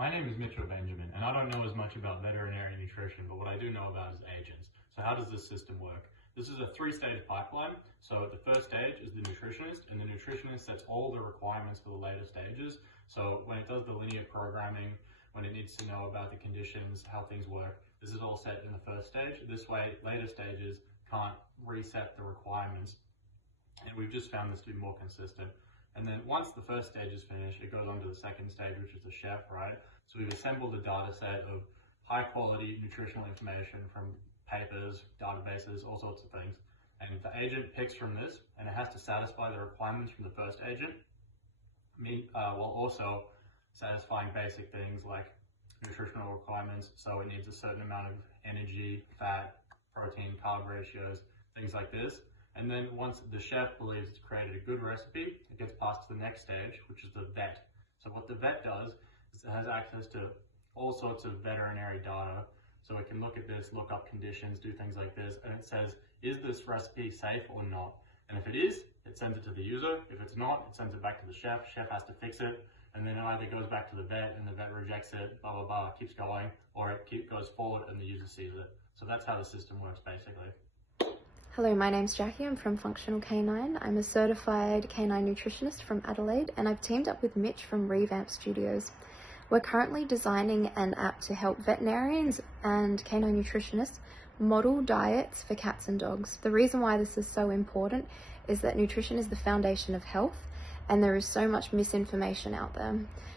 my name is Mitchell Benjamin, and I don't know as much about veterinary nutrition, but what I do know about is agents. So how does this system work? This is a three-stage pipeline. So the first stage is the nutritionist, and the nutritionist sets all the requirements for the later stages. So when it does the linear programming, when it needs to know about the conditions, how things work, this is all set in the first stage. This way, later stages can't reset the requirements. And we've just found this to be more consistent. And then once the first stage is finished, it goes on to the second stage, which is the chef, right? So we've assembled a data set of high quality nutritional information from papers, databases, all sorts of things. And the agent picks from this, and it has to satisfy the requirements from the first agent, while also satisfying basic things like nutritional requirements. So it needs a certain amount of energy, fat, protein, carb ratios, things like this. And then once the chef believes it's created a good recipe, it gets passed to the next stage, which is the vet. So what the vet does is it has access to all sorts of veterinary data. So it can look at this, look up conditions, do things like this, and it says, is this recipe safe or not? And if it is, it sends it to the user. If it's not, it sends it back to the chef. Chef has to fix it. And then it either goes back to the vet and the vet rejects it, blah, blah, blah, keeps going, or it goes forward and the user sees it. So that's how the system works basically. Hello, my name's Jackie. I'm from Functional Canine. I'm a certified canine nutritionist from Adelaide, and I've teamed up with Mitch from Revamp Studios. We're currently designing an app to help veterinarians and canine nutritionists model diets for cats and dogs. The reason why this is so important is that nutrition is the foundation of health, and there is so much misinformation out there.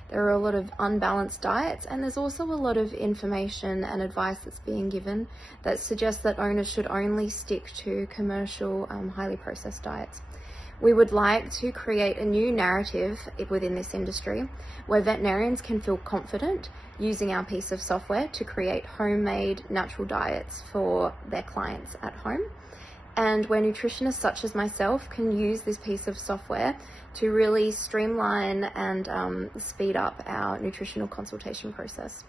There are a lot of unbalanced diets, and there's also a lot of information and advice that's being given that suggests that owners should only stick to commercial, highly processed diets. We would like to create a new narrative within this industry where veterinarians can feel confident using our piece of software to create homemade natural diets for their clients at home, and where nutritionists such as myself can use this piece of software to really streamline and speed up our nutritional consultation process.